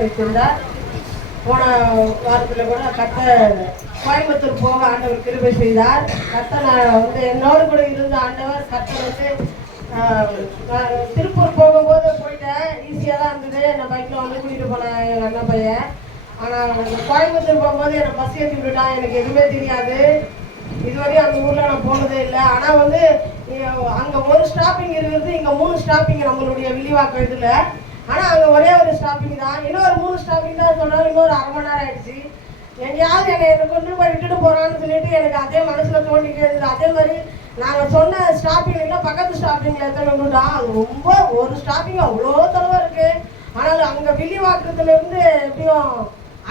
வைத்திருந்தார். போன வாரத்தில் கூட கோயம்புத்தூர் போக ஆண்டவர் கிருபை செய்தார். நான் வந்து என்னோடு கூட இருந்த ஆண்டவர் வந்து திருப்பூர் போகும்போது போயிட்டேன். ஈஸியாக தான் இருந்தது. நான் பைக்கில் வந்து கூட்டிகிட்டு போனேன் எங்கள் அண்ணன் பையன். ஆனால் கோயம்புத்தூர் போகும்போது என்னை பஸ் ஏற்றி விட்டுட்டான். எனக்கு எதுவுமே தெரியாது. இதுவரையும் அந்த ஊரில் நான் போனதே இல்லை. ஆனால் வந்து அங்கே ஒரு ஸ்டாப்பிங் இருக்குது, இங்கே 3 ஸ்டாப்பிங் நம்மளுடைய வில்லிவாக்கம் இதில். ஆனால் அங்கே ஒரே ஒரு ஸ்டாப்பிங் தான். இன்னொரு 3 ஸ்டாப்பிங் தான் சொன்னாலும் இன்னொரு அரை மணி நேரம் ஆயிடுச்சு. எங்கேயாவது என்னை கொண்டு போய் விட்டுட்டு போகிறான்னு சொல்லிட்டு எனக்கு அதே மனசில் தோண்டிகிட்டே இருந்தது. அதே மாதிரி நாங்கள் சொன்ன ஸ்டாப்பிங்கில் பக்கத்து ஸ்டாப்பிங்கில் எத்தனை விட்டுட்டான். அது ரொம்ப ஒரு ஸ்டாப்பிங் அவ்வளோ தொலைவாக இருக்குது. ஆனால் அங்கே வில்லிவாக்கத்துலேருந்து எப்படியும்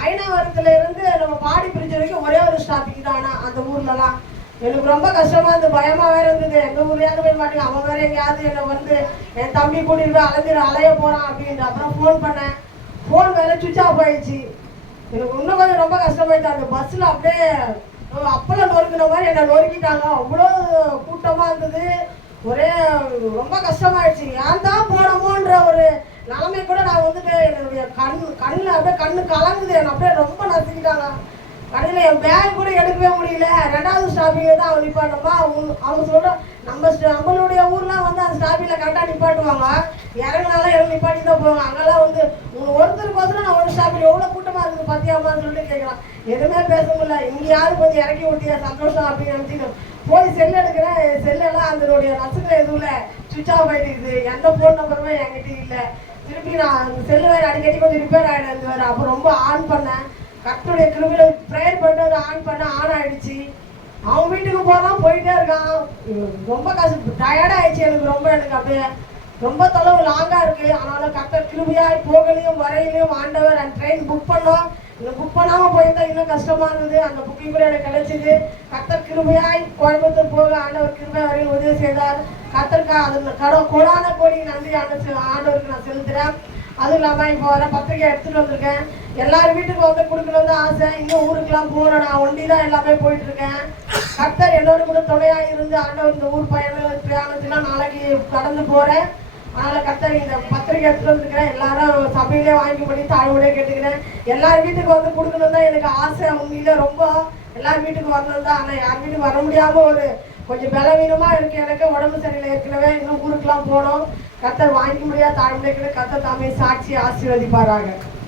ஐநாவரத்துலேருந்து நம்ம பாடி பிரிட்ஜ் வரைக்கும் ஒரே ஒரு ஸ்டாப்பிங் தான். ஆனால் அந்த ஊர்லலாம் எனக்கு ரொம்ப கஷ்டமாக இருந்தது, பயமாக வேறு இருந்தது. எங்கள் ஊர்லையாவது போய் மாட்டேங்க, அவன் வேறு எங்கேயாவது என்னை வந்து என் தம்பி கூட்டிட்டு போய் அலைய போகிறான் அப்படின்ட்டு. அப்புறம் ஃபோன் பண்ணேன், ஃபோன் வேறு சுவிட்ச் ஆஃப் ஆகிடுச்சு. எனக்கு இன்னும் கொஞ்சம் ரொம்ப கஷ்டமாயிடுச்சு. அந்த பஸ்ஸில் அப்படியே அப்பெல்லாம் நொறுக்கின மாதிரி என்னை நொறுக்கிட்டாங்க. அவ்வளோ கூட்டமாக இருந்தது. ஒரே ரொம்ப கஷ்டமாயிடுச்சு. ஏன் தான் போனோமோன்ற ஒரு நிலைமை கூட நான் வந்துட்டு என்னுடைய கண்ணில் அப்படியே கண்ணு கலங்குது. என்னை அப்படியே ரொம்ப நசுக்கிட்டாங்க. கடையில் என் பேக் கூட எடுக்கவே முடியல. 2வது ஸ்டாப்பிங்கில் தான் அவன் நிப்பாட்டமா. அவங்க சொல்கிற நம்மளுடைய ஊர்லாம் வந்து அந்த ஸ்டாப்பிங்கில் கரெக்டாக நிப்பாட்டுவாங்க. இறங்கினாலும் இறங்கி நிப்பாட்டி தான் போவாங்க. அங்கெல்லாம் வந்து ஒருத்தருக்கோசரம் நான் ஒரு ஸ்டாப்பில் எவ்வளோ கூட்டமாக இருக்குது பார்த்தியாமான்னு சொல்லிட்டு கேட்குறான். எதுவுமே பேச முடியல. இங்கேயாவது கொஞ்சம் இறக்கி விட்டியா சந்தோஷம் அப்படின்னு நினச்சிக்கணும். போய் செல் எடுக்கிறேன். செல்லெல்லாம் அதனுடைய நசுக்கிற எதுவும் சுவிட்ச் ஆஃப் ஆகிட்டு. எந்த ஃபோன் நம்பருமே என்கிட்ட இல்லை. திருப்பி நான் அந்த செல்லு வேறு அடிக்கடி கொஞ்சம் ரிப்பேர் ஆகிடுது வேறு. அப்போ ரொம்ப ஆன் பண்ணேன். கர்த்தருடைய கிருபையில ப்ரேயர் பண்ணிட்டு அதை ஆன் ஆகிடுச்சு. அவன் வீட்டுக்கு போனால் போயிட்டே இருக்கான். ரொம்ப டயர்டாகிடுச்சு எனக்கு அப்படியே ரொம்ப தொலைவு லாங்காக இருக்குது. ஆனாலும் கர்த்தர் கிருபையாக போகலையும் வரையிலையும் ஆண்டவர் அந்த ட்ரெயின் புக் பண்ணோம். இந்த புக் பண்ணாமல் போயிருந்தா இன்னும் கஷ்டமாக இருந்தது. அந்த புக்கிங் கூட எனக்கு கிடைச்சிது. கர்த்தர் கிருபையாய் கோயம்புத்தூர் போக ஆண்டவர் கிருபை வரையில் உதவி செய்தார். கர்த்தருக்கு அது கொடான கோடி நன்றி ஆண்டவருக்கு நான் செலுத்துகிறேன். அதுவும் இல்லாமல் இப்போ வர பத்திரிக்கை எடுத்துகிட்டு வந்திருக்கேன். எல்லாரும் வீட்டுக்கு வந்து கொடுக்கணும்னு தான் ஆசை. இன்னும் ஊருக்கெல்லாம் போகணும். நான் ஒண்டி தான் எல்லாமே போயிட்டுருக்கேன். கர்த்தர் என்னோட கூட துணையாக இருந்து ஆண்டவர் இந்த ஊர் பிரயாணத்துலாம் நாளைக்கு கடந்து போகிறேன். அதனால் கர்த்தர் இந்த பத்திரிக்கை எடுத்துகிட்டு வந்துருக்கிறேன். எல்லாரும் சபையிலே வாங்கிப்படி தாழ்வுடைய கேட்டுக்கிறேன். எல்லார் வீட்டுக்கு வந்து கொடுக்கணும் தான் எனக்கு ஆசை. உண்மையில ரொம்ப எல்லார் வீட்டுக்கு வரணும் தான். ஆனால் யார் வீட்டுக்கு வர முடியாமல் கொஞ்சம் பலவீனமாக இருக்குது. எனக்கு உடம்பு சரியில்லை. ஏற்கனவே இன்னும் ஊருக்கெல்லாம் போகணும். கர்த்தர் வாங்கிக்க முடியாது தாழ்வுடைய கேட்டு கர்த்தர் தாமே சாட்சி ஆசீர்வதிப்பாராக.